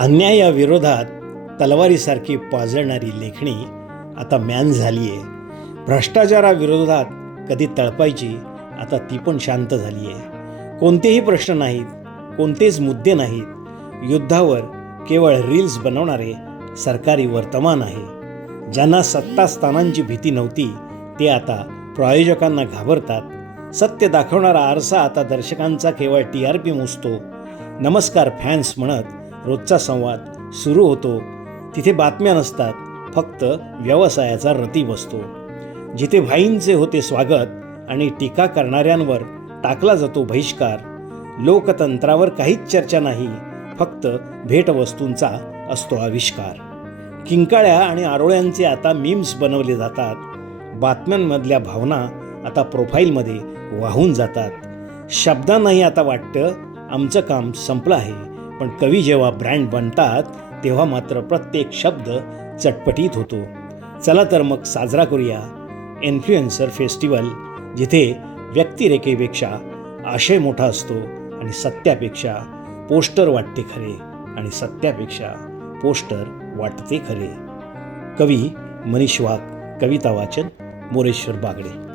अन्यायाविरोधात तलवारीसारखी पाजळणारी लेखणी आता म्यान झाली आहे. भ्रष्टाचाराविरोधात कधी तळपायची, आता ती पण शांत झाली आहे. कोणतेही प्रश्न नाहीत, कोणतेच मुद्दे नाहीत. युद्धावर केवळ रील्स बनवणारे सरकारी वर्तमान आहे. ज्यांना सत्तास्थानांची भीती नव्हती ते आता प्रायोजकांना घाबरतात. सत्य दाखवणारा आरसा आता दर्शकांचा केवळ TRP मोजतो. नमस्कार फॅन्स म्हणत रोजचा संवाद सुरू होतो. तिथे बातम्या नसतात, फक्त व्यवसायाचा रती बसतो. जिथे भाईंचे होते स्वागत आणि टीका करणाऱ्यांवर टाकला जातो बहिष्कार. लोकतंत्रावर काहीच चर्चा नाही, फक्त भेटवस्तूंचा असतो आविष्कार. किंकाळ्या आणि आरोळ्यांचे आता मीम्स बनवले जातात. बातम्यांमधल्या भावना आता प्रोफाईलमध्ये वाहून जातात. शब्दांनाही आता वाटतं आमचं काम संपलं आहे. पण कवी जेव्हा ब्रँड बनतात तेव्हा मात्र प्रत्येक शब्द चटपटीत होतो. चला तर मग साजरा करूया इन्फ्लुएन्सर फेस्टिवल, जिथे व्यक्तिरेखेपेक्षा आशय मोठा असतो आणि सत्यापेक्षा पोस्टर वाटते खरे, आणि सत्यापेक्षा पोस्टर वाटते खरे. कवी मनीष वाघ, कविता वाचन मोरेश्वर बागडे.